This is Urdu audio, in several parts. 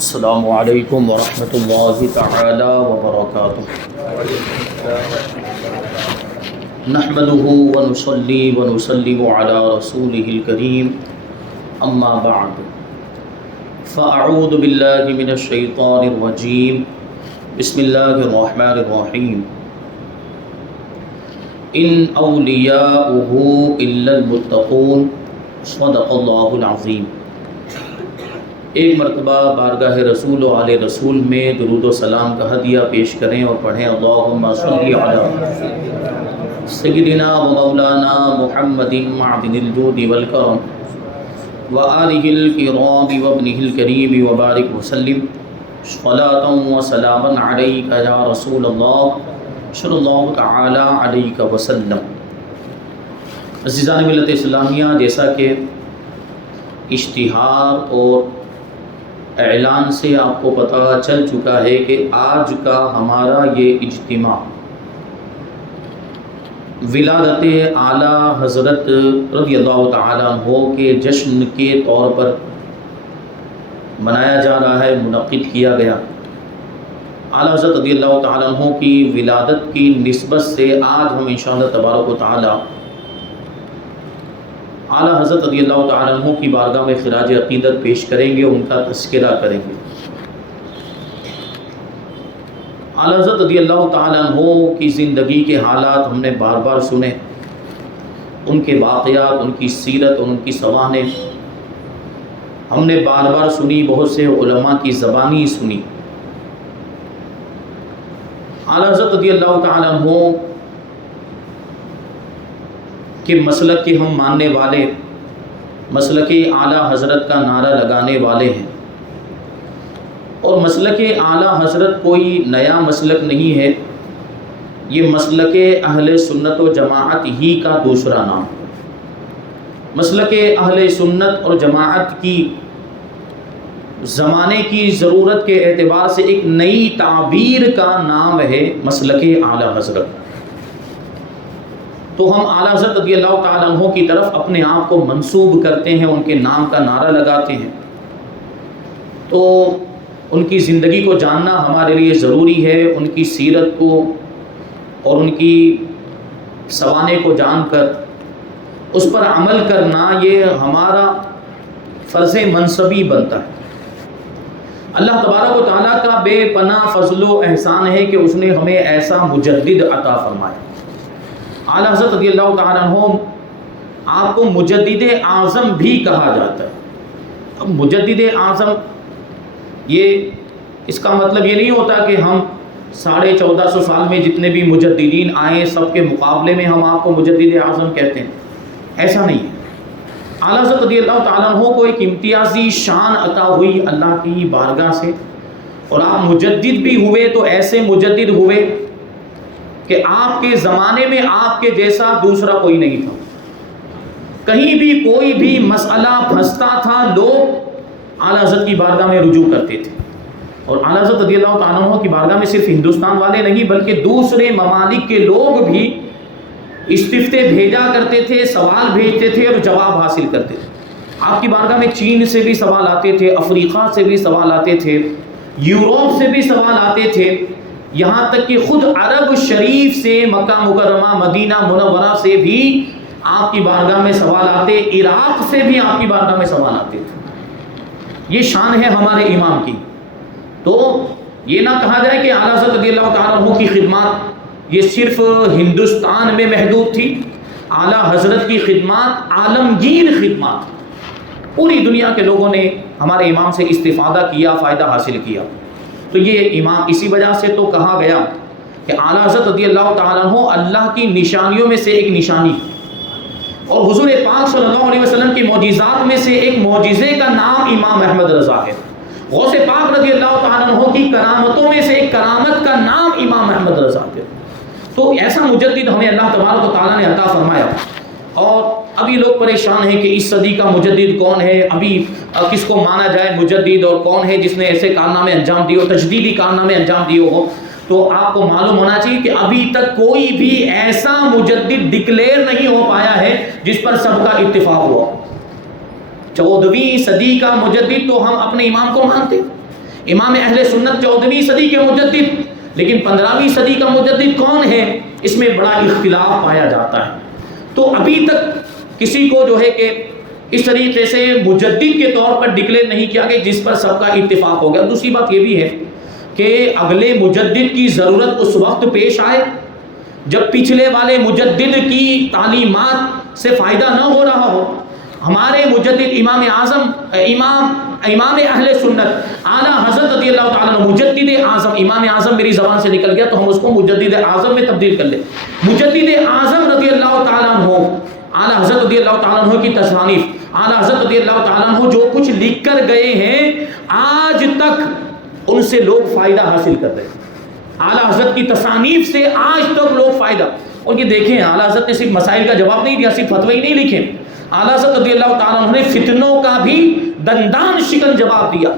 السلام علیکم ورحمۃ اللہ تعالی وبرکاتہ۔ نحمده ونصلي ونسلم على رسوله الكريم اما بعد فاعوذ باللہ من الشیطان الرجیم بسم اللہ الرحمن الرحیم ان اولیاؤہ الا المتقون صدق اللہ العظیم۔ ایک مرتبہ بارگاہ رسول و آل رسول میں درود و سلام کا ہدیہ پیش کریں اور پڑھیں اللہم صلی علی سیدنا و مولانا محمد معدن الجود والکرم و آلہ الکرام و ابنہ الکریم وبارک وسلم صلاۃ و سلاما علیک یا رسول اللہ صلی اللہ تعالی علیہ وسلم۔ عزیزان ملت اسلامیہ، جیسا کہ اشتہار اور اعلان سے آپ کو پتہ چل چکا ہے کہ آج کا ہمارا یہ اجتماع ولادت اعلیٰ حضرت رضی اللہ تعالیٰ عنہ کے جشن کے طور پر منایا جا رہا ہے، منعقد کیا گیا۔ اعلیٰ حضرت رضی اللہ تعالیٰ عنہ کی ولادت کی نسبت سے آج ہم انشاءاللہ تبارک و تعالیٰ اعلیٰ حضرت رضی اللہ تعالیٰ عنہ کی بارگاہ میں خراج عقیدت پیش کریں گے، ان کا تذکرہ کریں گے۔ اعلیٰ حضرت رضی اللہ تعالیٰ عنہ کی زندگی کے حالات ہم نے بار بار سنے، ان کے واقعات، ان کی سیرت اور ان کی سوانح ہم نے بار بار سنی، بہت سے علماء کی زبانی سنی۔ اعلیٰ حضرت رضی اللہ تعالیٰ عنہ کہ مسلک کے ہم ماننے والے، مسلک اعلیٰ حضرت کا نعرہ لگانے والے ہیں، اور مسلک اعلیٰ حضرت کوئی نیا مسلک نہیں ہے، یہ مسلک اہل سنت و جماعت ہی کا دوسرا نام۔ مسلک اہل سنت اور جماعت کی زمانے کی ضرورت کے اعتبار سے ایک نئی تعبیر کا نام ہے مسلک اعلیٰ حضرت۔ تو ہم اعلیٰ حضرت رضی اللہ تعالیٰ عنہ کی طرف اپنے آپ کو منسوب کرتے ہیں، ان کے نام کا نعرہ لگاتے ہیں، تو ان کی زندگی کو جاننا ہمارے لیے ضروری ہے، ان کی سیرت کو اور ان کی سوانح کو جان کر اس پر عمل کرنا یہ ہمارا فرض منصبی بنتا ہے۔ اللہ تبارک و تعالیٰ کا بے پناہ فضل و احسان ہے کہ اس نے ہمیں ایسا مجدد عطا فرمایا۔ اعلیٰ حضرت رضی اللہ تعالیٰ عنہ آپ کو مجدد اعظم بھی کہا جاتا ہے۔ اب مجدد اعظم یہ اس کا مطلب یہ نہیں ہوتا کہ ہم 1450 سال میں جتنے بھی مجددین آئے سب کے مقابلے میں ہم آپ کو مجدد اعظم کہتے ہیں، ایسا نہیں ہے۔ اعلیٰ حضرت رضی اللہ تعالیٰ عنہ کو ایک امتیازی شان عطا ہوئی اللہ کی بارگاہ سے، اور آپ مجدد بھی ہوئے تو ایسے مجدد ہوئے کہ آپ کے زمانے میں آپ کے جیسا دوسرا کوئی نہیں تھا۔ کہیں بھی کوئی بھی مسئلہ پھنستا تھا، لوگ اعلیٰ حضرت کی بارگاہ میں رجوع کرتے تھے، اور اعلیٰ حضرت رضی اللہ تعالیٰ عنہ کی بارگاہ میں صرف ہندوستان والے نہیں بلکہ دوسرے ممالک کے لوگ بھی استفتے بھیجا کرتے تھے، سوال بھیجتے تھے اور جواب حاصل کرتے تھے۔ آپ کی بارگاہ میں چین سے بھی سوال آتے تھے، افریقہ سے بھی سوال آتے تھے، یوروپ سے بھی سوال آتے تھے، یہاں تک کہ خود عرب شریف سے، مکہ مکرمہ مدینہ منورہ سے بھی آپ کی بارگاہ میں سوال آتے، عراق سے بھی آپ کی بارگاہ میں سوال آتے تھے۔ یہ شان ہے ہمارے امام کی۔ تو یہ نہ کہا جائے کہ اعلیٰ حضرت رضی اللہ تعالیٰ عنہ کی خدمات یہ صرف ہندوستان میں محدود تھی، اعلیٰ حضرت کی خدمات عالمگیر خدمات، پوری دنیا کے لوگوں نے ہمارے امام سے استفادہ کیا، فائدہ حاصل کیا۔ تو یہ امام اسی وجہ سے تو کہا گیا کہ اعلیٰ حضرت رضی اللہ تعالیٰ عنہ اللہ کی نشانیوں میں سے ایک نشانی، اور حضور پاک صلی اللہ علیہ وسلم کی معجزات میں سے ایک معجزے کا نام امام احمد رضا ہے۔ غوث پاک رضی اللہ تعالیٰ عنہ کی کرامتوں میں سے ایک کرامت کا نام امام احمد رضا ہے۔ تو ایسا مجدد ہمیں اللہ تبارک و تعالیٰ نے عطا فرمایا، اور ابھی لوگ پریشان ہیں کہ اس صدی کا مجدد کون ہے، ابھی کس کو مانا جائے مجدد، اور کون ہے جس نے ایسے کارنامے انجام دیے ہو، تجدیدی کارنامے انجام دیے ہو۔ تو آپ کو معلوم ہونا چاہیے کہ ابھی تک کوئی بھی ایسا مجدد ڈکلیئر نہیں ہو پایا ہے جس پر سب کا اتفاق ہوا۔ 14ویں صدی کا مجدد تو ہم اپنے امام کو مانتے، امام اہل سنت 14ویں صدی کے مجدد، لیکن 15ویں صدی کا مجدد کون ہے، اس میں بڑا اختلاف پایا جاتا ہے۔ تو ابھی تک کسی کو جو ہے کہ اس طریقے سے مجدد کے طور پر ڈکلیئر نہیں کیا کہ جس پر سب کا اتفاق ہو گیا۔ دوسری بات یہ بھی ہے کہ اگلے مجدد کی ضرورت اس وقت پیش آئے جب پچھلے والے مجدد کی تعلیمات سے فائدہ نہ ہو رہا ہو۔ ہمارے مجدد امام اعظم امام اہل سنت اعلیٰ حضرت رضی اللہ تعالیٰ عنہ، مجدد اعظم، امام اعظم میری زبان سے نکل گیا تو ہم اس کو مجدد اعظم میں تبدیل کر لیں۔ مجدد اعظم رضی اللہ تعالیٰ عنہ، اعلیٰ حضرت رضی اللہ تعالیٰ عنہ کی تصانیف، اعلیٰ حضرت رضی اللہ تعالیٰ عنہ جو کچھ لکھ کر گئے ہیں آج تک ان سے لوگ فائدہ حاصل کر رہے ہیں۔ اعلیٰ حضرت کی تصانیف سے آج تک لوگ فائدہ، اور یہ دیکھیں اعلیٰ حضرت نے صرف مسائل کا جواب نہیں دیا، صرف فتوے ہی نہیں لکھے، اعلیٰ حضرت رضی اللہ تعالیٰ عنہ نے فتنوں کا بھی دندان شکن جواب دیا۔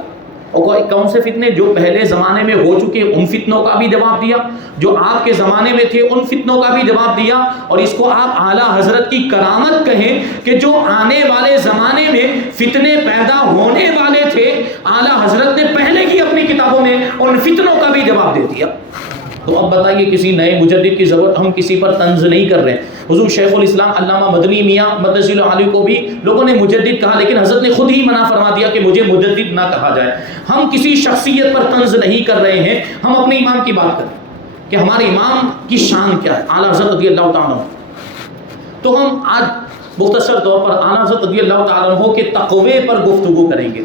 اور کون سے فتنے؟ جو پہلے زمانے میں ہو چکے ان فتنوں کا بھی جواب دیا، جو آپ کے زمانے میں تھے ان فتنوں کا بھی جواب دیا، اور اس کو آپ اعلیٰ حضرت کی کرامت کہیں کہ جو آنے والے زمانے میں فتنے پیدا ہونے والے تھے اعلیٰ حضرت نے پہلے کی اپنی کتابوں میں ان فتنوں کا بھی جواب دے دیا۔ تو اب بتائیے کسی نئے مجدد کی ضرورت، ہم کسی پر طنز نہیں کر رہے ہیں۔ حضور شیخ الاسلام علامہ مدنی میاں مدثر العالی کو بھی لوگوں نے مجدد کہا، لیکن حضرت نے خود ہی منع فرما دیا کہ مجھے مجدد نہ کہا جائے۔ ہم کسی شخصیت پر طنز نہیں کر رہے ہیں، ہم اپنے امام کی بات کریں کہ ہمارے امام کی شان کیا ہے، اعلیٰ حضرت رضی اللہ تعالیٰ عنہ۔ تو ہم آج مختصر طور پر اعلیٰ حضرت رضی اللہ تعالیٰ عنہ کے تقوی پر گفتگو کریں گے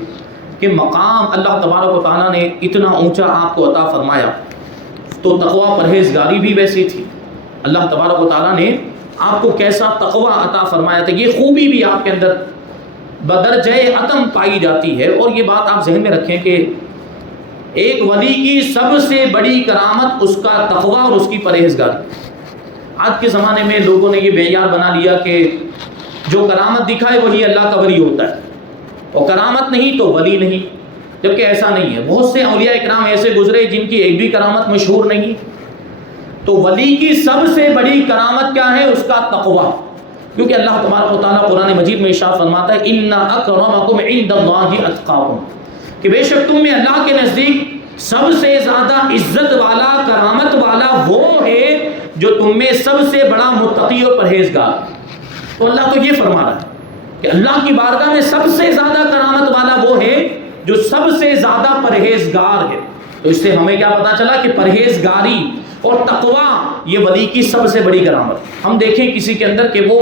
کہ مقام اللہ تبارک و تعالیٰ نے اتنا اونچا آپ کو عطا فرمایا، تو تقوی پرہیزگاری بھی ویسی تھی۔ اللہ تبارک و تعالیٰ نے آپ کو کیسا تقوی عطا فرمایا تھا، یہ خوبی بھی آپ کے اندر بدرجہ عدم پائی جاتی ہے۔ اور یہ بات آپ ذہن میں رکھیں کہ ایک ولی کی سب سے بڑی کرامت اس کا تقوی اور اس کی پرہیزگاری۔ آج کے زمانے میں لوگوں نے یہ معیار بنا لیا کہ جو کرامت دکھائے وہی اللہ کا ولی ہوتا ہے، اور کرامت نہیں تو ولی نہیں، جبکہ ایسا نہیں ہے۔ بہت سے اولیاء اکرام ایسے گزرے جن کی ایک بھی کرامت مشہور نہیں۔ تو ولی کی سب سے بڑی کرامت کیا ہے؟ اس کا تقوی، کیونکہ اللہ تبارک و تعالیٰ قرآن مجید میں ارشاد فرماتا ہے ان اکرمکم عند اللہ اتقاکم، کہ بے شک تم میں اللہ کے نزدیک سب سے زیادہ عزت والا، کرامت والا وہ ہے جو تم میں سب سے بڑا متقی اور پرہیزگار ہے۔ تو اللہ تو یہ فرما رہا ہے کہ اللہ کی بارگاہ میں سب سے زیادہ کرامت والا وہ ہے جو سب سے زیادہ پرہیزگار ہے۔ تو اس سے ہمیں کیا پتا چلا کہ پرہیزگاری اور تقوی یہ ولی کی سب سے بڑی کرامت۔ ہم دیکھیں کسی کے اندر کہ وہ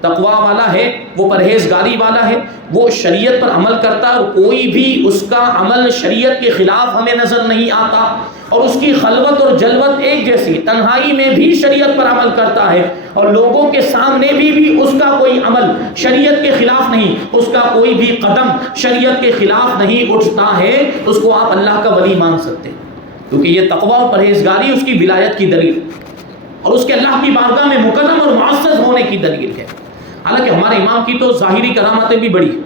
تقوی والا ہے، وہ پرہیزگاری والا ہے، وہ شریعت پر عمل کرتا ہے، اور کوئی بھی اس کا عمل شریعت کے خلاف ہمیں نظر نہیں آتا، اور اس کی خلوت اور جلوت ایک جیسی، تنہائی میں بھی شریعت پر عمل کرتا ہے، اور لوگوں کے سامنے بھی اس کا کوئی عمل شریعت کے خلاف نہیں، اس کا کوئی بھی قدم شریعت کے خلاف نہیں اٹھتا ہے، اس کو آپ اللہ کا ولی مان سکتے ہیں، کیونکہ یہ تقوی اور پرہیزگاری اس کی ولایت کی دلیل اور اس کے اللہ کی بارگاہ میں مکرم اور معزز ہونے کی دلیل ہے۔ حالانکہ ہمارے امام کی تو ظاہری کرامتیں بھی بڑی ہیں،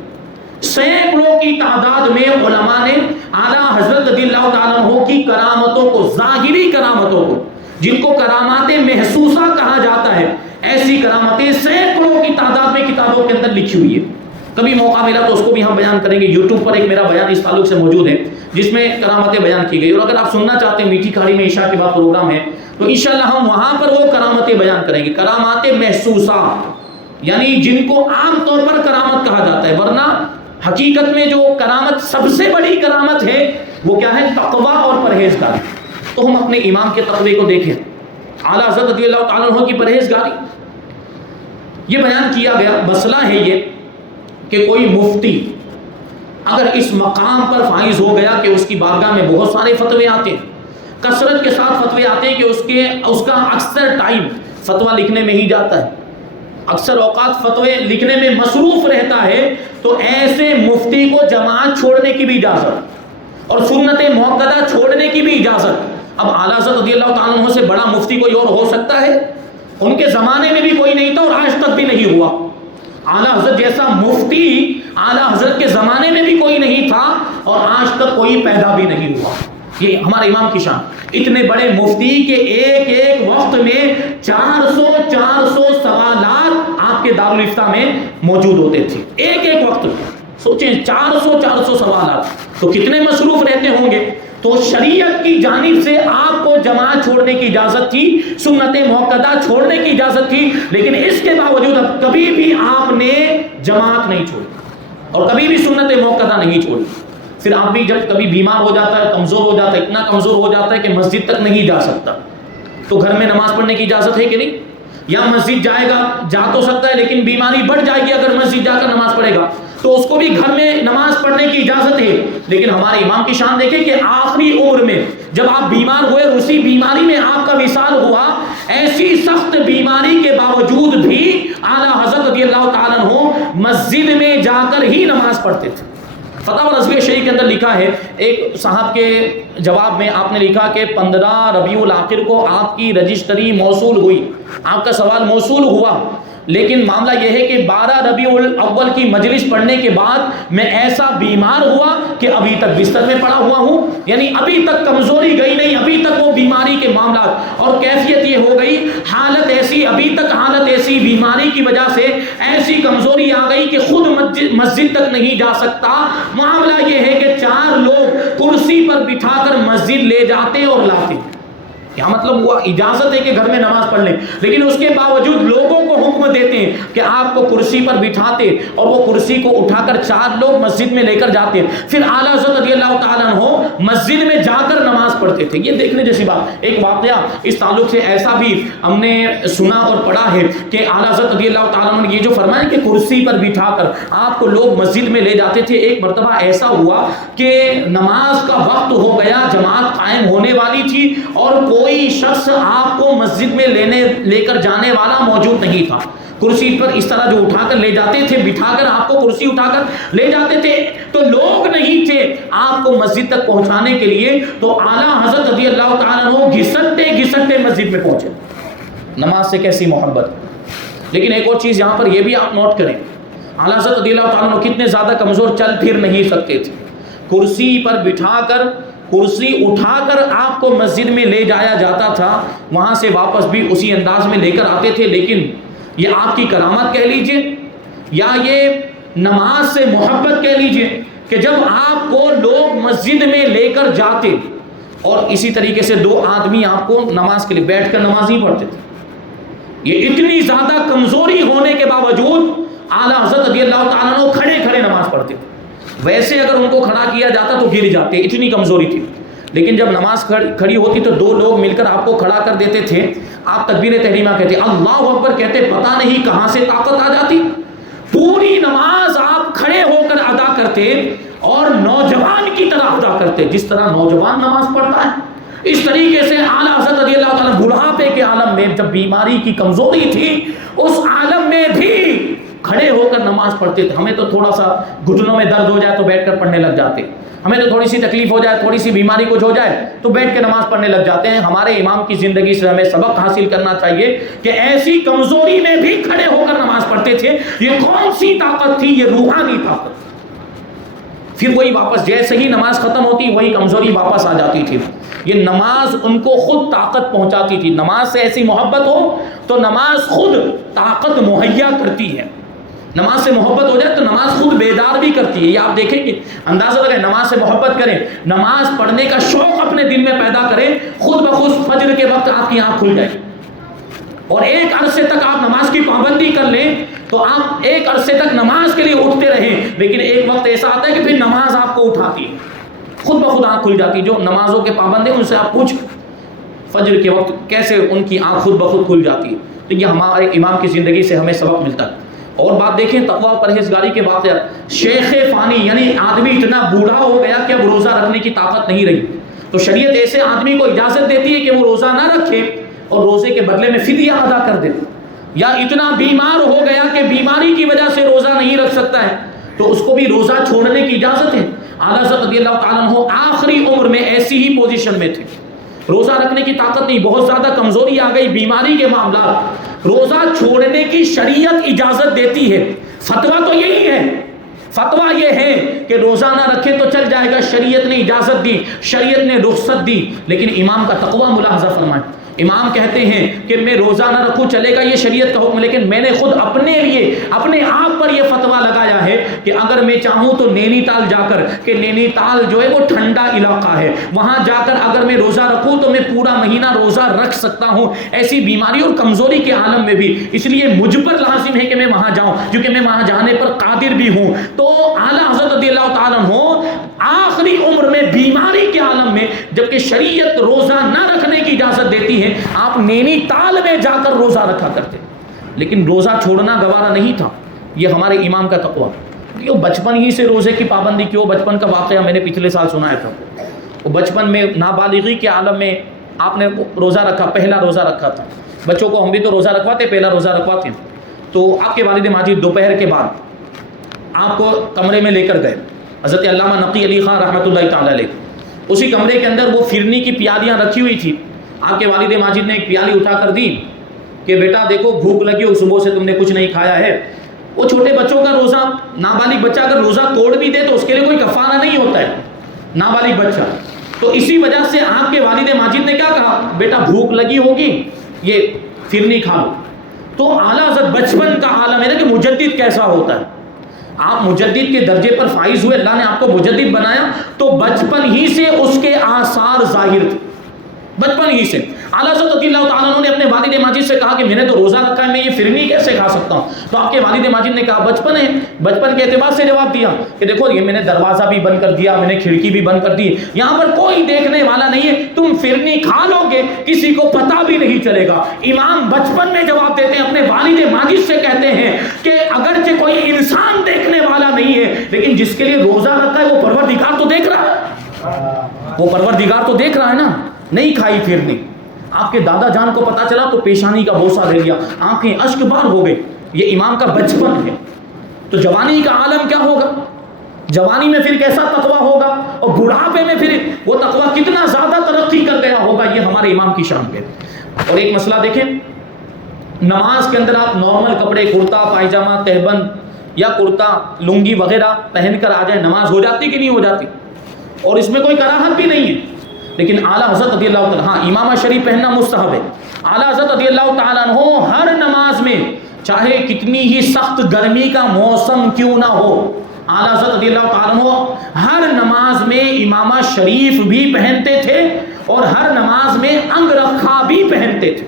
سینکڑوں کی تعداد میں علماء نے اعلیٰ حضرت رضی اللہ تعالیٰ عنہ کی کرامتوں کو، ظاہری کرامتوں کو، جن کو کرامات محسوسہ کہا جاتا ہے، ایسی کرامتیں سینکڑوں کی تعداد میں کتابوں کے اندر لکھی ہوئی ہے۔ کبھی موقع ملا تو اس کو بھی ہم بیان کریں گے۔ یوٹیوب پر ایک میرا بیان اس تعلق سے موجود ہے جس میں کرامتیں بیان کی گئی، اور اگر آپ سننا چاہتے ہیں، میٹھی کھاڑی میں عشاء کے بعد پروگرام ہے تو انشاءاللہ ہم وہاں پر وہ کرامتیں بیان کریں گے، کرامات محسوسہ، یعنی جن کو عام طور پر کرامت کہا جاتا ہے، ورنہ حقیقت میں جو کرامت سب سے بڑی کرامت ہے وہ کیا ہے؟ تقوی اور پرہیزگاری۔ تو ہم اپنے امام کے تقوی کو دیکھیں، اعلیٰ حضرت رضی اللہ تعالیٰ عنہ کی پرہیزگاری۔ یہ بیان کیا گیا، مسئلہ ہے یہ کہ کوئی مفتی اگر اس مقام پر فائز ہو گیا کہ اس کی بارگاہ میں بہت سارے فتوے آتے ہیں، کثرت کے ساتھ فتوے آتے ہیں کہ اس کا اکثر ٹائم فتویٰ لکھنے میں ہی جاتا ہے، اکثر اوقات فتوے لکھنے میں مصروف رہتا ہے، تو ایسے مفتی کو جماعت چھوڑنے کی بھی اجازت اور سنت موقدہ چھوڑنے کی بھی اجازت۔ اب اعلیٰ حضرت رضی اللہ تعالیٰ عنہ سے بڑا مفتی کوئی اور ہو سکتا ہے؟ ان کے زمانے میں بھی کوئی نہیں تھا اور آج تک بھی نہیں ہوا۔ اعلیٰ حضرت جیسا مفتی اعلیٰ حضرت کے زمانے میں بھی کوئی نہیں تھا اور آج تک کوئی پیدا بھی نہیں ہوا۔ یہ ہمارے امام کی شان، اتنے بڑے مفتی کے ایک ایک وقت میں 400 سوالات آپ کے دارالافتاء میں موجود ہوتے تھے، ایک ایک وقت میں سوچیں 400 سوالات، تو کتنے مصروف رہتے ہوں گے. تو شریعت کی جانب سے آپ کو جماعت چھوڑنے کی اجازت تھی، سنت موقدہ چھوڑنے کی اجازت تھی، لیکن اس کے باوجود اب کبھی بھی آپ نے جماعت نہیں چھوڑی اور کبھی بھی سنت موقدہ نہیں چھوڑی. پھر آپ بھی جب کبھی بیمار ہو جاتا ہے، کمزور ہو جاتا ہے، اتنا کمزور ہو جاتا ہے کہ مسجد تک نہیں جا سکتا، تو گھر میں نماز پڑھنے کی اجازت ہے کہ نہیں؟ یا مسجد جائے گا، جا تو سکتا ہے لیکن بیماری بڑھ جائے گی اگر مسجد جا کر نماز پڑھے گا، تو اس کو بھی گھر میں نماز پڑھنے کی اجازت ہے. لیکن ہمارے امام کی شان دیکھیں کہ آخری عمر میں جب آپ بیمار ہوئے، اسی بیماری میں آپ کا وصال ہوا، ایسی سخت بیماری کے باوجود بھی اعلیٰ حضرت رضی اللہ تعالیٰ عنہ مسجد میں جا کر ہی نماز پڑھتے تھے. فتاوی رضویہ شریف کے اندر لکھا ہے، ایک صاحب کے جواب میں آپ نے لکھا کہ 15 ربیع الاخر کو آپ کی رجسٹری موصول ہوئی، آپ کا سوال موصول ہوا، لیکن معاملہ یہ ہے کہ 12 ربیع الاول کی مجلس پڑھنے کے بعد میں ایسا بیمار ہوا کہ ابھی تک بستر میں پڑا ہوا ہوں، یعنی ابھی تک کمزوری گئی نہیں، ابھی تک وہ بیماری کے معاملات اور کیفیت یہ ہو گئی، حالت ایسی، ابھی تک حالت ایسی، بیماری کی وجہ سے ایسی کمزوری آ گئی کہ خود مسجد تک نہیں جا سکتا. معاملہ یہ ہے کہ 4 لوگ کرسی پر بٹھا کر مسجد لے جاتے اور لاتے. کیا مطلب ہوا؟ اجازت ہے کہ گھر میں نماز پڑھ لیں، لیکن اس کے باوجود لوگوں کو حکم دیتے ہیں کہ آپ کو کرسی پر بٹھاتے اور وہ کرسی کو اٹھا کر 4 لوگ مسجد میں لے کر جاتے. پھر اعلیٰ حضرت رضی اللہ تعالیٰ عنہ مسجد میں جا کر نماز پڑھتے تھے. یہ دیکھنے جیسی بات. ایک واقعہ اس تعلق سے ایسا بھی ہم نے سنا اور پڑھا ہے کہ اعلیٰ حضرت رضی اللہ تعالیٰ عنہ نے یہ جو فرمایا کہ کرسی پر بٹھا کر آپ کو لوگ مسجد میں لے جاتے تھے. ایک مرتبہ ایسا ہوا کہ نماز کا وقت ہو گیا، جماعت قائم ہونے والی تھی اور کوئی شخص آپ کو مسجد میں لے کر جانے والا موجود نہیں تھا. کرسی پر اس طرح جو اٹھا کر لے جاتے تھے، بٹھا کر آپ کو کرسی اٹھا کر لے جاتے تھے، تو لوگ نہیں تھے آپ کو مسجد تک پہنچانے کے لیے. تو اعلیٰ حضرت رضی اللہ تعالیٰ عنہ گھسٹتے مسجد میں پہنچے. نماز سے کیسی محبت. لیکن ایک اور چیز یہاں پر یہ بھی آپ نوٹ کریں، اعلیٰ حضرت رضی اللہ تعالیٰ عنہ کتنے زیادہ کمزور، چل پھر نہیں سکتے تھے. کرسی پر بٹھا کر، کرسی اٹھا کر آپ کو مسجد میں لے جایا جاتا تھا، وہاں سے واپس بھی اسی انداز میں لے کر آتے تھے. لیکن یہ آپ کی کرامت کہہ لیجئے یا یہ نماز سے محبت کہہ لیجئے کہ جب آپ کو لوگ مسجد میں لے کر جاتے اور اسی طریقے سے 2 آدمی آپ کو نماز کے لیے بیٹھ کر نماز ہی پڑھتے تھے. یہ اتنی زیادہ کمزوری ہونے کے باوجود اعلیٰ حضرت رضی اللہ تعالیٰ عنہ کھڑے کھڑے نماز پڑھتے تھے. ویسے اگر ان کو کھڑا کیا جاتا تو گر جاتے، اتنی کمزوری تھی. لیکن جب نماز کھڑی ہوتی تو 2 لوگ مل کر آپ کو کھڑا کر دیتے تھے. آپ تکبیر تحریمہ کہتے، اللہ اکبر کہتے، پتہ نہیں کہاں سے طاقت آ جاتی. پوری نماز آپ کھڑے ہو کر ادا کرتے اور نوجوان کی طرح ادا کرتے. جس طرح نوجوان نماز پڑھتا ہے اس طریقے سے اعلیٰ حضرت رضی اللہ تعالیٰ بڑھاپے کے عالم میں جب بیماری کی کمزوری تھی اس عالم میں بھی کھڑے ہو کر نماز پڑھتے تھے. ہمیں تو تھوڑا سا گھٹنوں میں درد ہو جائے تو بیٹھ کر پڑھنے لگ جاتے، ہمیں تو تھوڑی سی تکلیف ہو جائے، تھوڑی سی بیماری کچھ ہو جائے تو بیٹھ کے نماز پڑھنے لگ جاتے ہیں. ہمارے امام کی زندگی سے ہمیں سبق حاصل کرنا چاہیے کہ ایسی کمزوری میں بھی کھڑے ہو کر نماز پڑھتے تھے. یہ کون سی طاقت تھی؟ یہ روحانی طاقت. پھر وہی واپس جیسے ہی نماز ختم ہوتی وہی کمزوری واپس آ جاتی تھی. یہ نماز ان کو خود طاقت پہنچاتی تھی. نماز سے ایسی محبت ہو تو نماز خود طاقت مہیا کرتی ہے. نماز سے محبت ہو جائے تو نماز خود بیدار بھی کرتی ہے. یہ آپ دیکھیں کہ اندازہ لگائیں، نماز سے محبت کریں، نماز پڑھنے کا شوق اپنے دل میں پیدا کریں، خود بخود فجر کے وقت آپ کی آنکھ کھل جائے اور ایک عرصے تک آپ نماز کی پابندی کر لیں تو آپ ایک عرصے تک نماز کے لیے اٹھتے رہیں. لیکن ایک وقت ایسا آتا ہے کہ پھر نماز آپ کو اٹھاتی ہے، خود بخود آنکھ کھل جاتی. جو نمازوں کے پابند ہیں ان سے آپ پوچھ فجر کے وقت کیسے ان کی آنکھ خود بخود کھل جاتی ہے. تو یہ ہمارے امام کی زندگی سے ہمیں سبق ملتا ہے. اور بات دیکھیں تقویٰ پرہیزگاری کے واقعات. شیخ فانی یعنی آدمی اتنا بوڑھا ہو گیا کہ اب روزہ رکھنے کی طاقت نہیں رہی تو شریعت ایسے آدمی کو اجازت دیتی ہے کہ وہ روزہ نہ رکھے اور روزے کے بدلے میں فدیہ ادا کر دے. یا اتنا بیمار ہو گیا کہ بیماری کی وجہ سے روزہ نہیں رکھ سکتا ہے تو اس کو بھی روزہ چھوڑنے کی اجازت ہے. اعلیٰ حضرت رضی اللہ تعالیٰ عنہ آخری عمر میں ایسی ہی پوزیشن میں تھے، روزہ رکھنے کی طاقت نہیں، بہت زیادہ کمزوری آ گئی، بیماری کے معاملات. روزہ چھوڑنے کی شریعت اجازت دیتی ہے. فتویٰ تو یہی ہے، فتویٰ یہ ہے کہ روزہ نہ رکھے تو چل جائے گا. شریعت نے اجازت دی، شریعت نے رخصت دی. لیکن امام کا تقویٰ ملاحظہ فرمائیں. امام کہتے ہیں کہ میں روزہ نہ رکھوں چلے گا، یہ شریعت کا حکم، لیکن میں نے خود اپنے لیے اپنے آپ پر یہ فتویٰ لگایا ہے کہ اگر میں چاہوں تو نینی تال جا کر، کہ نینی تال جو ہے وہ ٹھنڈا علاقہ ہے، وہاں جا کر اگر میں روزہ رکھوں تو میں پورا مہینہ روزہ رکھ سکتا ہوں، ایسی بیماری اور کمزوری کے عالم میں بھی، اس لیے مجھ پر لازم ہے کہ میں وہاں جاؤں، کیونکہ میں وہاں جانے پر قادر بھی ہوں۔ تو اعلیٰ حضرت رضی اللہ تعالیٰ عنہ آخری عمر میں بیماری کے عالم میں، جبکہ شریعت روزہ نہ رکھنے کی اجازت دیتی ہے، آپ نینی تال میں جا کر روزہ رکھا کرتے، لیکن روزہ چھوڑنا گوارا نہیں تھا۔ یہ ہمارے امام کا تقویٰ، یہ بچپن ہی سے روزے کی پابندی کیوں؟ بچپن کا واقعہ میں نے پچھلے سال سنایا تھا، وہ بچپن میں نابالغی کے عالم میں آپ نے روزہ رکھا، پہلا روزہ رکھا تھا، بچوں کو ہم بھی تو روزہ رکھواتے، پہلا روزہ رکھواتے ہیں، تو آپ کے والد ماجد دوپہر کے بعد آپ کو کمرے میں لے کر گئے، حضرت علامہ نقی علی خان رحمۃ اللہ تعالیٰ علیہ، اسی کمرے کے اندر وہ فرنی کی پیالیاں رکھی ہوئی تھی، آپ کے والد ماجد نے ایک پیالی اٹھا کر دی کہ بیٹا دیکھو بھوک لگی ہو، صبح سے تم نے کچھ نہیں کھایا ہے۔ وہ چھوٹے بچوں کا روزہ، نابالغ بچہ اگر روزہ توڑ بھی دے تو اس کے لیے کوئی کفارہ نہیں ہوتا ہے، نابالغ بچہ، تو اسی وجہ سے آپ کے والد ماجد نے کیا کہا، بیٹا بھوک لگی ہوگی یہ فرنی کھا لو۔ تو اعلیٰ حضرت بچپن کا عالم ہے نا کہ مجدد کیسا ہوتا ہے، آپ مجدد کے درجے پر فائز ہوئے، اللہ نے آپ کو مجدد بنایا، تو بچپن ہی سے اس کے آثار ظاہر تھے، بچپن ہی سے۔ اعلیٰ حضرت رضی اللہ تعالیٰ عنہ نے اپنے والد ماجد سے کہا کہ میں نے تو روزہ رکھا ہے، میں یہ فرنی کیسے کھا سکتا ہوں؟ تو آپ کے والد ماجد نے کہا بچپن ہے، بچپن کے اعتبار سے جواب دیا کہ دیکھو یہ میں نے دروازہ بھی بند کر دیا، میں نے کھڑکی بھی بند کر دی، یہاں پر کوئی دیکھنے والا نہیں ہے، تم فرنی کھا لو گے کسی کو پتہ بھی نہیں چلے گا۔ امام بچپن میں جواب دیتے ہیں، اپنے والد ماجد سے کہتے ہیں کہ اگرچہ کوئی انسان دیکھنے والا نہیں ہے، لیکن جس کے لیے روزہ رکھا ہے وہ پروردگار تو دیکھ رہا ہے، وہ پروردگار تو دیکھ رہا ہے نا۔ نہیں کھائی فرنی، آپ کے دادا جان کو پتا چلا تو پیشانی کا بوسہ دے لیا، آنکھیں اشک بار ہو گئی، یہ امام کا بچپن ہے۔ تو جوانی کا عالم کیا ہوگا، جوانی میں پھر کیسا تقویٰ ہوگا، اور بڑھاپے میں پھر وہ تقویٰ کتنا زیادہ ترقی کر گیا ہوگا، یہ ہمارے امام کی شان ہے۔ اور ایک مسئلہ دیکھیں، نماز کے اندر آپ نارمل کپڑے، کرتا پائجامہ، تہبند یا کرتا لنگی وغیرہ پہن کر آ جائیں، نماز ہو جاتی کہ نہیں ہو جاتی؟ اور اس میں کوئی کراہت بھی نہیں ہے، لیکن اعلیٰ حضرت رضی اللہ تعالیٰ، ہاں امامہ شریف پہننا مستحب ہے، اعلیٰ حضرت رضی اللہ تعالیٰ عنہ ہر نماز میں چاہے کتنی ہی سخت گرمی کا موسم کیوں نہ ہو، اعلیٰ حضرت رضی اللہ تعالیٰ عنہ ہر نماز میں امامہ شریف بھی پہنتے تھے، اور ہر نماز میں انگ رکھا بھی پہنتے تھے۔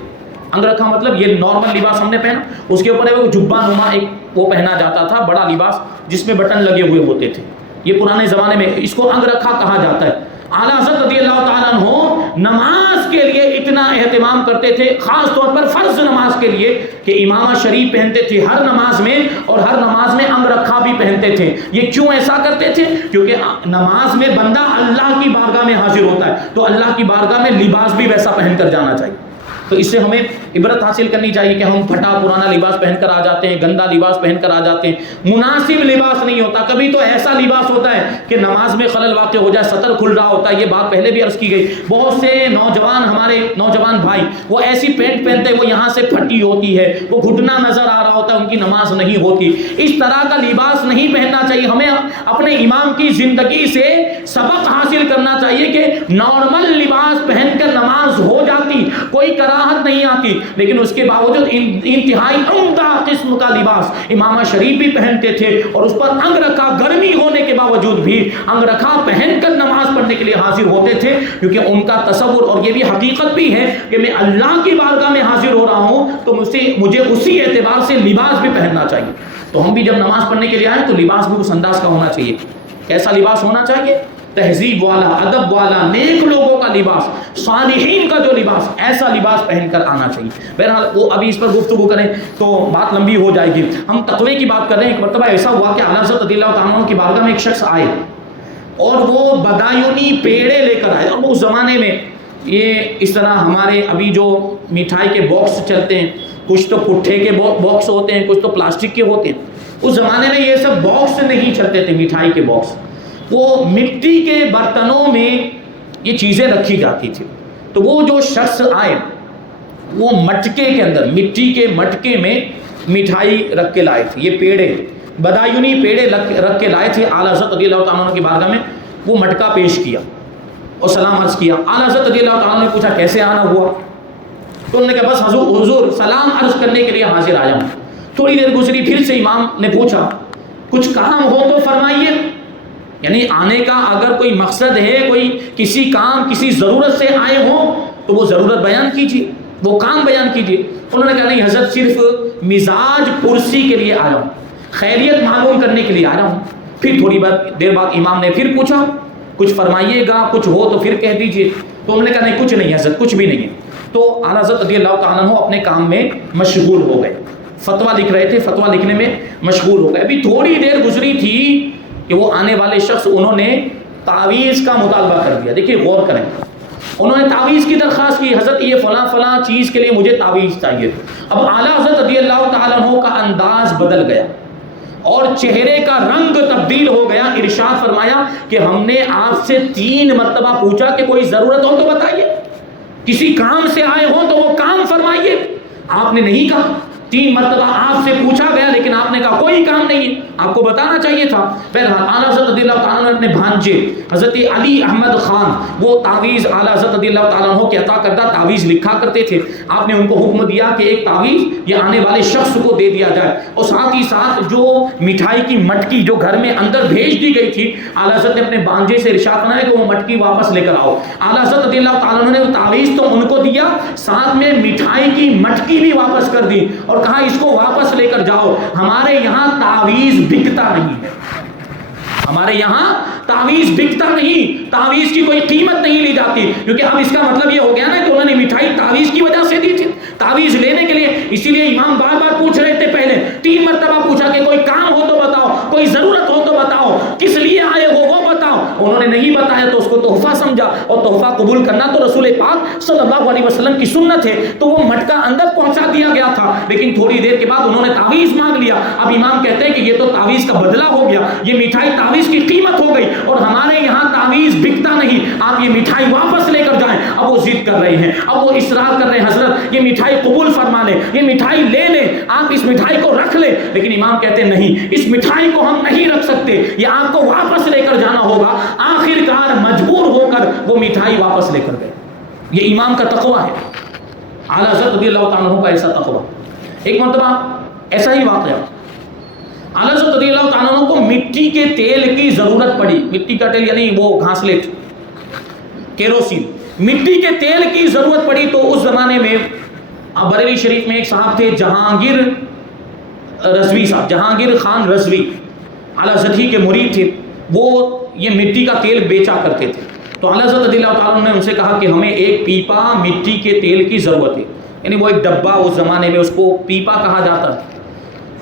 انگ رکھا مطلب یہ نارمل لباس ہم نے پہنا، اس کے اوپر وہ جبہ نما ایک وہ پہنا جاتا تھا، بڑا لباس جس میں بٹن لگے ہوئے ہوتے تھے، یہ پرانے زمانے میں اس کو انگ رکھا کہا جاتا ہے۔ اعلیٰ حضرت رضی اللہ تعالیٰ عنہ نماز کے لیے اتنا اہتمام کرتے تھے، خاص طور پر فرض نماز کے لیے، کہ امامہ شریف پہنتے تھے ہر نماز میں، اور ہر نماز میں انگ رکھا بھی پہنتے تھے۔ یہ کیوں ایسا کرتے تھے؟ کیونکہ نماز میں بندہ اللہ کی بارگاہ میں حاضر ہوتا ہے، تو اللہ کی بارگاہ میں لباس بھی ویسا پہن کر جانا چاہیے۔ تو اس سے ہمیں عبرت حاصل کرنی چاہیے کہ ہم پھٹا پرانا لباس پہن کر آ جاتے ہیں، گندا لباس پہن کر آ جاتے ہیں، مناسب لباس نہیں ہوتا۔ کبھی تو ایسا لباس ہوتا ہے کہ نماز میں خلل واقع ہو جائے، سطر کھل رہا ہوتا ہے، یہ بات پہلے بھی عرض کی گئی، بہت سے نوجوان، ہمارے نوجوان بھائی وہ ایسی پینٹ پہنتے ہیں وہ یہاں سے پھٹی ہوتی ہے، وہ گھٹنا نظر آ رہا ہوتا ہے، ان کی نماز نہیں ہوتی۔ اس طرح کا لباس نہیں پہننا چاہیے، ہمیں اپنے امام کی زندگی سے سبق حاصل کرنا چاہیے کہ نارمل لباس پہن کر نماز ہو جاتی، کوئی کراہت نہیں آتی، لیکن اس کے باوجود انتہائی عمدہ قسم کا لباس امامہ شریف بھی پہنتے تھے، اور اس پر انگ رکھا، گرمی ہونے کے باوجود بھی انگ رکھا پہن کر نماز پڑھنے کے لیے حاضر ہوتے تھے، کیونکہ ان کا تصور، اور یہ بھی حقیقت بھی ہے کہ میں اللہ کی بارگاہ میں حاضر ہو رہا ہوں، تو مجھے اسی اعتبار سے لباس بھی پہننا چاہیے۔ تو ہم بھی جب نماز پڑھنے کے لیے آئیں تو لباس بھی اس انداز کا ہونا چاہیے۔ کیسا لباس ہونا چاہیے؟ تہذیب والا، ادب والا، نیک لوگوں کا لباس، صالحین کا جو لباس، ایسا لباس پہن کر آنا چاہیے۔ بہرحال وہ ابھی اس پر گفتگو کریں تو بات لمبی ہو جائے گی، ہم تقوی کی بات کر رہے ہیں۔ ایک مرتبہ ایسا ہوا کہ اعلیٰ حضرت رضی اللہ تعالیٰ عنہ کی بارگاہ میں ایک شخص آئے، اور وہ بدایونی پیڑے لے کر آئے، اور وہ اس زمانے میں یہ اس طرح ہمارے ابھی جو مٹھائی کے باکس چلتے ہیں، کچھ تو پٹھے کے باکس ہوتے ہیں، کچھ تو پلاسٹک کے ہوتے ہیں، اس زمانے میں یہ سب باکس نہیں چلتے تھے، مٹھائی کے باکس، وہ مٹی کے برتنوں میں یہ چیزیں رکھی جاتی تھی۔ تو وہ جو شخص آئے وہ مٹکے کے اندر، مٹی کے مٹکے میں مٹھائی رکھ کے لائے تھے، یہ پیڑے، بدایونی پیڑے رکھ کے لائے تھے۔ اعلیٰ حضرت رضی اللہ تعالیٰ عنہ کی بارگاہ میں وہ مٹکا پیش کیا اور سلام عرض کیا۔ اعلیٰ حضرت رضی اللہ تعالیٰ عنہ نے پوچھا کیسے آنا ہوا؟ تو انہوں نے کہا بس حضور سلام عرض کرنے کے لیے حاضر آ جاؤں۔ تھوڑی دیر گزری، پھر سے امام نے پوچھا کچھ کام ہو تو فرمائیے، یعنی آنے کا اگر کوئی مقصد ہے، کوئی کسی کام کسی ضرورت سے آئے ہوں تو وہ ضرورت بیان کیجیے، وہ کام بیان کیجیے۔ انہوں نے کہا نہیں حضرت صرف مزاج پرسی کے لیے آیا ہوں، خیریت معلوم کرنے کے لیے آیا ہوں۔ پھر تھوڑی دیر بعد امام نے پھر پوچھا کچھ فرمائیے گا، کچھ ہو تو پھر کہہ دیجیے۔ تو انہوں نے کہا نہیں کچھ نہیں حضرت، کچھ بھی نہیں ہے۔ تو اعلیٰ حضرت رضی اللہ تعالیٰ عنہ اپنے کام میں مشغول ہو گئے، فتویٰ لکھ رہے تھے، فتویٰ لکھنے میں مشغول ہو گئے۔ ابھی تھوڑی دیر گزری تھی کہ وہ آنے والے شخص انہوں نے تعویذ کا مطالبہ کر دیا۔ دیکھیے غور کریں، انہوں نے تعویذ کی درخواست کی، حضرت یہ فلاں فلاں چیز کے لیے مجھے تعویذ چاہیے۔ اب اعلیٰ حضرت رضی اللہ تعالیٰ عنہ کا انداز بدل گیا اور چہرے کا رنگ تبدیل ہو گیا۔ ارشاد فرمایا کہ ہم نے آپ سے 3 مرتبہ پوچھا کہ کوئی ضرورت ہو تو بتائیے، کسی کام سے آئے ہوں تو وہ کام فرمائیے، آپ نے نہیں کہا۔ 3 مرتبہ آپ سے پوچھا گیا لیکن آپ نے کہا کوئی کام نہیں ہے، آپ کو بتانا چاہیے تھا۔ بہرحال اعلیٰ حضرت رضی اللہ تعالیٰ عنہ اپنے بھانجے حضرت علی احمد خان وہ تعویذ اعلیٰ حضرت رضی اللہ تعالیٰ عنہ کے عطا کردہ تعویذ لکھا کرتے تھے۔ آپ نے ان کو حکم دیا کہ ایک تعویذ یہ آنے والے شخص کو دے دیا جائے، اور ساتھ ہی ساتھ جو مٹھائی کی مٹکی جو گھر میں اندر بھیج دی گئی تھی، اعلیٰ حضرت نے اپنے بھانجے سے ارشاد فرمایا کہ وہ مٹکی واپس لے کر آؤ۔ اعلیٰ حضرت رضی اللہ تعالیٰ عنہ نے وہ تعویذ تو ان کو دیا، ساتھ میں مٹھائی کی مٹکی بھی واپس کر دی اور کہا اس کو واپس لے کر جاؤ، ہمارے یہاں تعویذ بکتا نہیں ہے، ہمارے یہاں تعویذ بکتا نہیں، تعویذ کی کوئی قیمت نہیں لی جاتی۔ کیونکہ اب اس کا مطلب یہ ہو گیا نا کہ انہوں نے مٹھائی تعویذ کی وجہ سے دی تھی، تعویذ لینے کے لیے۔ اسی لیے امام بار بار پوچھ رہے تھے، پہلے 3 مرتبہ پوچھا کہ کوئی کام ہو تو بتاؤ، کوئی ضرورت ہو تو بتاؤ، کس لیے آئے ہو وہ بتاؤ۔ انہوں نے نہیں بتایا تو اس کو تحفہ سمجھا، اور تحفہ قبول کرنا تو رسول پاک صلی اللہ علیہ وسلم کی سنت ہے، تو وہ مٹکا اندر پہنچا دیا گیا تھا۔ لیکن تھوڑی دیر کے بعد انہوں نے تعویذ مانگ لیا۔ اب امام کہتے ہیں کہ یہ تو تعویذ کا بدلہ ہو گیا، یہ مٹھائی تعویذ کی قیمت ہو گئی، اور ہمارے یہاں تعویذ بکتا نہیں، آپ یہ مٹھائی واپس لے کر جائیں۔ اب وہ ضد کر رہے ہیں، اب وہ اصرار کر رہے ہیں، حضرت یہ مٹھائی قبول فرما لیں، یہ مٹھائی لے لیں، آپ اس مٹھائی کو رکھ لیں۔ لیکن امام کہتے ہیں نہیں، اس مٹھائی کو ہم نہیں رکھ سکتے، یہ آپ کو واپس لے کر جانا ہوگا۔ آخر کار مجبور ہو کر وہ مٹھائی واپس لے کر گئے۔ یہ امام کا تقویٰ ہے، اعلیٰ حضرت رضی اللہ تعالیٰ عنہ کا ایسا تقویٰ۔ ایک مرتبہ ایسا ہی واقعہ، اعلیٰ حضرت رضی اللہ تعالیٰ عنہ کو مٹی کے تیل کی ضرورت پڑی۔ مٹی کا تیل یعنی وہ گھاسلیٹ، کیروسین، مٹی کے تیل کی ضرورت پڑی۔ تو اس زمانے میں بریلی شریف میں ایک صاحب تھے جہانگیر رضوی صاحب، جہانگیر خان رضوی، اعلیٰ حضرت ہی کے مرید تھے، وہ یہ مٹی کا تیل بیچا کرتے تھے۔ تو اعلیٰ حضرت رضی اللہ تعالیٰ عنہ نے ان سے کہا کہ ہمیں ایک پیپا مٹی کے تیل کی ضرورت ہے، یعنی وہ ایک ڈبہ، اس زمانے میں اس کو پیپا کہا جاتا ہے۔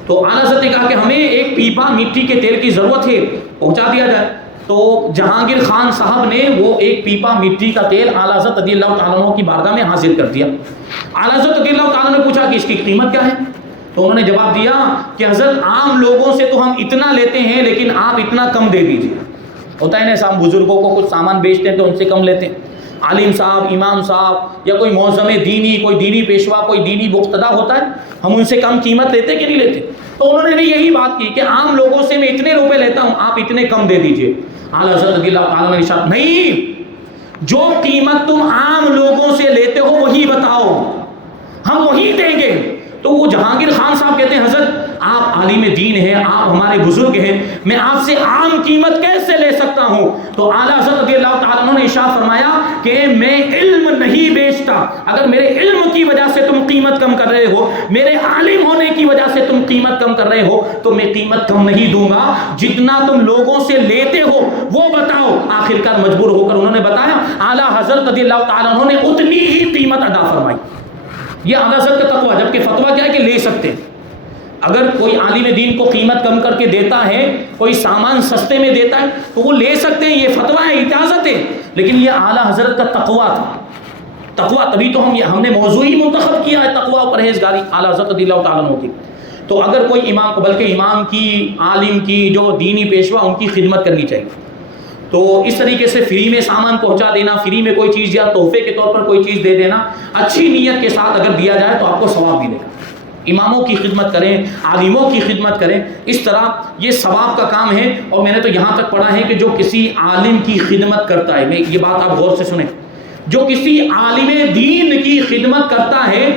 تو اعلیٰ حضرت نے کہا کہ ہمیں ایک پیپا مٹی کے تیل کی ضرورت ہے، پہنچا دیا جائے۔ تو جہانگیر خان صاحب نے وہ ایک پیپا مٹی کا تیل اعلیٰ حضرت رضی اللہ تعالیٰ عنہ کی بارگاہ میں حاضر کر دیا۔ اعلیٰ حضرت رضی اللہ تعالیٰ نے پوچھا کہ اس کی قیمت کیا ہے؟ تو انہوں نے جواب دیا کہ حضرت عام لوگوں سے تو ہم اتنا لیتے ہیں لیکن آپ اتنا کم دے دیجیے۔ ہوتا ہے نا صاحب، بزرگوں کو کچھ سامان بیچتے ہیں تو ان سے کم لیتے ہیں، عالم صاحب، امام صاحب یا کوئی معظم دینی، کوئی دینی پیشوا، کوئی دینی مقتدا ہوتا ہے، ہم ان سے کم قیمت لیتے کہ نہیں لیتے؟ تو انہوں نے بھی یہی بات کی کہ عام لوگوں سے میں اتنے روپے لیتا ہوں، آپ اتنے کم دے دیجئے۔ اعلیٰ حضرت رضی اللہ تعالیٰ نے ارشاد، نہیں، جو قیمت تم عام لوگوں سے لیتے ہو وہی بتاؤ، ہم وہی دیں گے۔ تو وہ جہانگیر خان صاحب کہتے ہیں حضرت آپ عالم دین ہیں، آپ ہمارے بزرگ ہیں، میں آپ سے عام قیمت کیسے لے سکتا ہوں؟ تو اعلیٰ حضرت رضی اللہ تعالیٰ عنہ نے ارشاد فرمایا کہ میں علم نہیں بیچتا، اگر میرے علم کی وجہ سے تم قیمت کم کر رہے ہو، میرے عالم ہونے کی وجہ سے تم قیمت کم کر رہے ہو، تو میں قیمت کم نہیں دوں گا، جتنا تم لوگوں سے لیتے ہو وہ بتاؤ۔ آخر کار مجبور ہو کر انہوں نے بتایا، اعلیٰ حضرت رضی اللہ تعالیٰ عنہ نے اتنی ہی قیمت ادا فرمائی۔ یہ اعلیٰ حضرت کا تقویٰ، جبکہ فتویٰ کیا ہے کہ لے سکتے ہیں، اگر کوئی عالم دین کو قیمت کم کر کے دیتا ہے، کوئی سامان سستے میں دیتا ہے تو وہ لے سکتے ہیں، یہ فتویٰ ہے، اجازت ہے۔ لیکن یہ اعلیٰ حضرت کا تقویٰ تھا، تقویٰ، تبھی تو ہم نے موضوع ہی منتخب کیا ہے تقویٰ و پرہیزگاری اعلیٰ حضرت رضی اللہ تعالیٰ عنہ کی۔ تو اگر کوئی امام کو، بلکہ امام کی، عالم کی، جو دینی پیشوا، ان کی خدمت کرنی چاہیے۔ تو اس طریقے سے فری میں سامان پہنچا دینا، فری میں کوئی چیز یا تحفے کے طور پر کوئی چیز دے دینا، اچھی نیت کے ساتھ اگر دیا جائے تو آپ کو ثواب ملے گا۔ اماموں کی خدمت کریں، عالموں کی خدمت کریں، اس طرح یہ ثواب کا کام ہے۔ اور میں نے تو یہاں تک پڑھا ہے کہ جو کسی عالم کی خدمت کرتا ہے، میں یہ بات آپ غور سے سنیں، جو کسی عالم دین کی خدمت کرتا ہے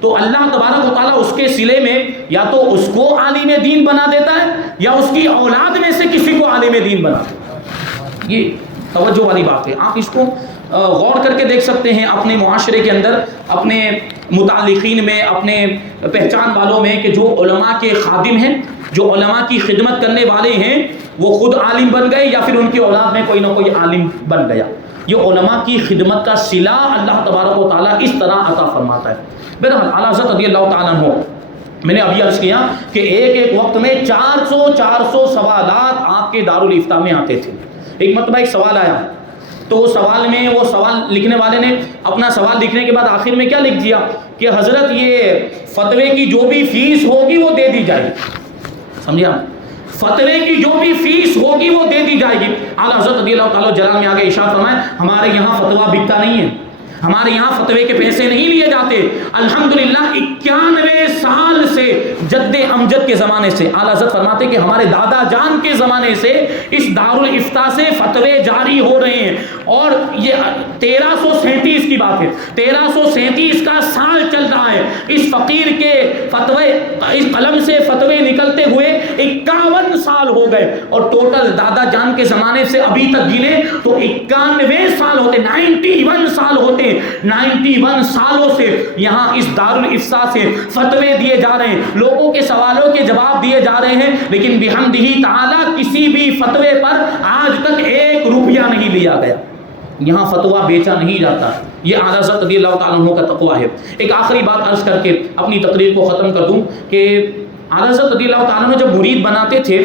تو اللہ تبارک و تعالیٰ اس کے صلے میں یا تو اس کو عالم دین بنا دیتا ہے یا اس کی اولاد میں سے کسی کو عالم دین بنا دیتا ہے۔ یہ توجہ والی بات ہے، آپ اس کو غور کر کے دیکھ سکتے ہیں اپنے معاشرے کے اندر، اپنے متعلقین میں، اپنے پہچان والوں میں، کہ جو علماء کے خادم ہیں، جو علماء کی خدمت کرنے والے ہیں، وہ خود عالم بن گئے یا پھر ان کی اولاد میں کوئی نہ کوئی عالم بن گیا۔ یہ علماء کی خدمت کا صلہ اللہ تبارک و تعالیٰ اس طرح عطا فرماتا ہے۔ بہرحال اعلیٰ حضرت رضی اللہ تعالیٰ عنہ، میں نے ابھی عرض کیا کہ ایک وقت میں 400 سوالات آپ کے دارالافتاء میں آتے تھے۔ ایک مرتبہ ایک سوال آیا تو وہ سوال لکھنے والے نے اپنا سوال لکھنے کے بعد آخر میں کیا لکھ دیا کہ حضرت یہ فتوے کی جو بھی فیس ہوگی وہ دے دی جائے گی۔ سمجھے آپ؟ فتوے کی جو بھی فیس ہوگی وہ دے دی جائے گی۔ اعلیٰ حضرت رضی اللہ تعالیٰ جلال میں آگے ارشاد فرمائے ہمارے یہاں فتویٰ بکتا نہیں ہے، ہمارے یہاں فتوے کے پیسے نہیں لیے جاتے۔ الحمدللہ 91 سال سے جد امجد کے زمانے سے اعلیٰ حضرت فرماتے کہ ہمارے دادا جان کے زمانے سے اس دارالافتاء سے فتوے جاری ہو رہے ہیں، اور یہ 1337 کی بات ہے، 1337 کا سال چل رہا ہے۔ اس فقیر کے فتوے، اس قلم سے فتوے نکلتے ہوئے 51 سال ہو گئے، اور ٹوٹل دادا جان کے زمانے سے ابھی تک گنے تو 91 سال ہوتے، 91 سال ہوتے۔ 91 سالوں سے یہاں اس دارالافتاء سے فتوے دیے جا رہے ہیں، لوگوں کے سوالوں کے جواب دیے جا رہے ہیں، لیکن بحمدہ تعالیٰ کسی بھی فتوے پر آج تک 1 روپیہ نہیں لیا گیا، یہاں فتویٰ بیچا نہیں جاتا۔ یہ اعلیٰ حضرت رضی اللہ تعالیٰ عنہ کا تقویٰ ہے۔ ایک آخری بات عرض کر کے اپنی تقریر کو ختم کر دوں کہ اعلیٰ حضرت رضی اللہ تعالیٰ عنہ جب مرید بناتے تھے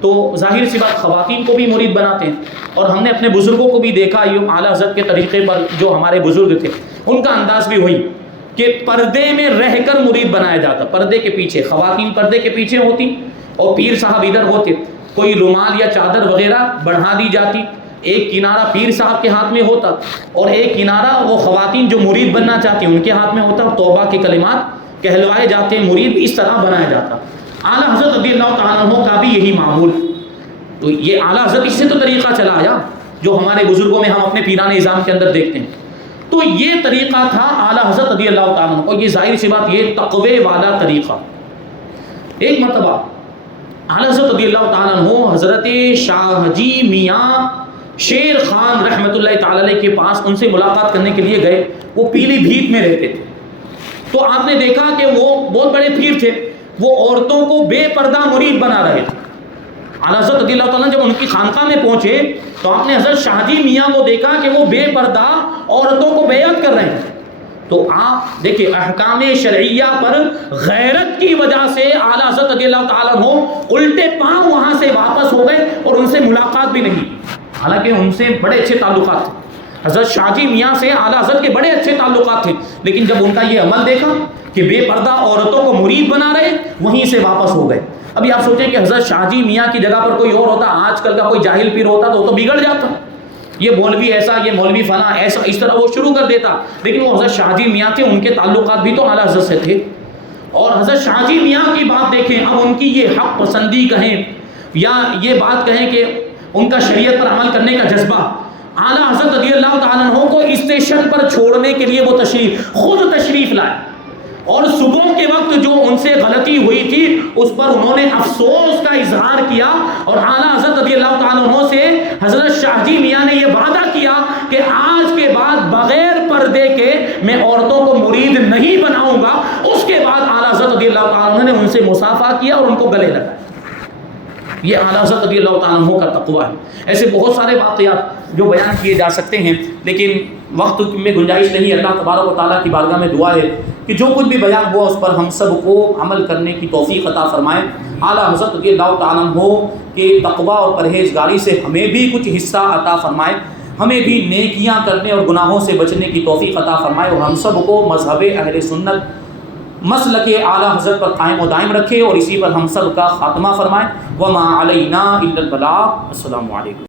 تو ظاہر سی بات خواتین کو بھی مرید بناتے ہیں، اور ہم نے اپنے بزرگوں کو بھی دیکھا، یہ اعلیٰ حضرت کے طریقے پر جو ہمارے بزرگ تھے ان کا انداز بھی وہی کہ پردے میں رہ کر مرید بنایا جاتا، پردے کے پیچھے، خواتین پردے کے پیچھے ہوتی اور پیر صاحب ادھر ہوتے، کوئی رومال یا چادر وغیرہ بڑھا دی جاتی، ایک کنارہ پیر صاحب کے ہاتھ میں ہوتا اور ایک کنارہ وہ خواتین جو مرید بننا چاہتی ہیں ان کے ہاتھ میں ہوتا، اور توبہ کے کلمات کہلوائے جاتے ہیں، مرید اس طرح بنایا جاتا۔ اعلیٰ حضرت رضی اللہ تعالیٰ عنہ کا بھی یہی معمول، تو یہ اعلیٰ حضرت اس سے تو طریقہ چلا آیا جو ہمارے بزرگوں میں ہم اپنے پیران نظام کے اندر دیکھتے ہیں، تو یہ طریقہ تھا اعلیٰ حضرت رضی اللہ تعالیٰ عنہ، اور یہ ظاہر سی بات یہ تقوی والا طریقہ۔ ایک مرتبہ اعلیٰ حضرت رضی اللہ تعالیٰ عنہ حضرت شاہ حجی میاں شیر خان رحمۃ اللہ تعالیٰ علیہ کے پاس ان سے ملاقات کرنے کے لیے گئے۔ وہ پیلی بھیت میں رہتے تھے، تو آپ نے دیکھا کہ وہ بہت بڑے پیر تھے، وہ عورتوں کو بے پردہ مرید بنا رہے تھے۔ اعلیٰ حضرت رضی اللہ تعالیٰ جب ان کی خانقاہ میں پہنچے تو آپ نے حضرت شاہ جی میاں کو دیکھا کہ وہ بے پردہ عورتوں کو بیعت کر رہے ہیں، تو آپ دیکھیں احکام شرعیہ پر غیرت کی وجہ سے اعلیٰ حضرت رضی اللہ تعالیٰ عنہ الٹے پاؤں وہاں سے واپس ہو گئے اور ان سے ملاقات بھی نہیں، حالانکہ ان سے بڑے اچھے تعلقات تھے، حضرت شاہ جی میاں سے اعلیٰ حضرت کے بڑے اچھے تعلقات تھے، لیکن جب ان کا یہ عمل دیکھا کہ بے پردہ عورتوں کو مرید بنا رہے، وہیں سے واپس ہو گئے۔ ابھی آپ سوچیں کہ حضرت شاہ جی میاں کی جگہ پر کوئی اور ہوتا، آج کل کا کوئی جاہل پیر ہوتا تو بگڑ جاتا، یہ مولوی ایسا، یہ مولوی فلاں ایسا، اس طرح وہ شروع کر دیتا، لیکن وہ حضرت شاہ جی میاں تھے، ان کے تعلقات بھی تو اعلیٰ حضرت سے تھے۔ اور حضرت شاہ جی میاں کی بات دیکھیں، اب ان کی یہ حق پسندی کہیں یا یہ بات کہیں کہ ان کا شریعت پر عمل کرنے کا جذبہ، اعلیٰ حضرت رضی اللہ تعالیٰ عنہ کو اسٹیشن پر چھوڑنے کے لیے وہ خود تشریف لائے، اور صبح کے وقت جو ان سے غلطی ہوئی تھی اس پر انہوں نے افسوس کا اظہار کیا، اور اعلیٰ حضرت رضی اللہ تعالیٰ عنہ سے حضرت شاہ جی میاں نے یہ وعدہ کیا کہ آج کے بعد بغیر پردے کے میں عورتوں کو مرید نہیں بناؤں گا۔ اس کے بعد اعلیٰ حضرت رضی اللہ تعالیٰ عنہ نے ان سے مصافحہ کیا اور ان کو گلے لگایا۔ یہ اعلیٰ حضرت رضی اللہ تعالیٰ عنہ کا تقویٰ ہے۔ ایسے بہت سارے واقعات جو بیان کیے جا سکتے ہیں، لیکن وقت میں گنجائش نہیں۔ اللہ تبارک و تعالیٰ کی بارگاہ میں دعا ہے کہ جو کچھ بھی بیان ہوا اس پر ہم سب کو عمل کرنے کی توفیق عطا فرمائے۔ اعلیٰ حضرت رضی اللہ تعالیٰ عنہ کے تقویٰ اور پرہیزگاری سے ہمیں بھی کچھ حصہ عطا فرمائے، ہمیں بھی نیکیاں کرنے اور گناہوں سے بچنے کی توفیق عطا فرمائے، اور ہم سب کو مذہب اہل سنت مسلک اعلیٰ حضرت پر قائم و دائم رکھے، اور اسی پر ہم سب کا خاتمہ فرمائے۔ وما علینا الا البلاغ۔ السلام علیکم۔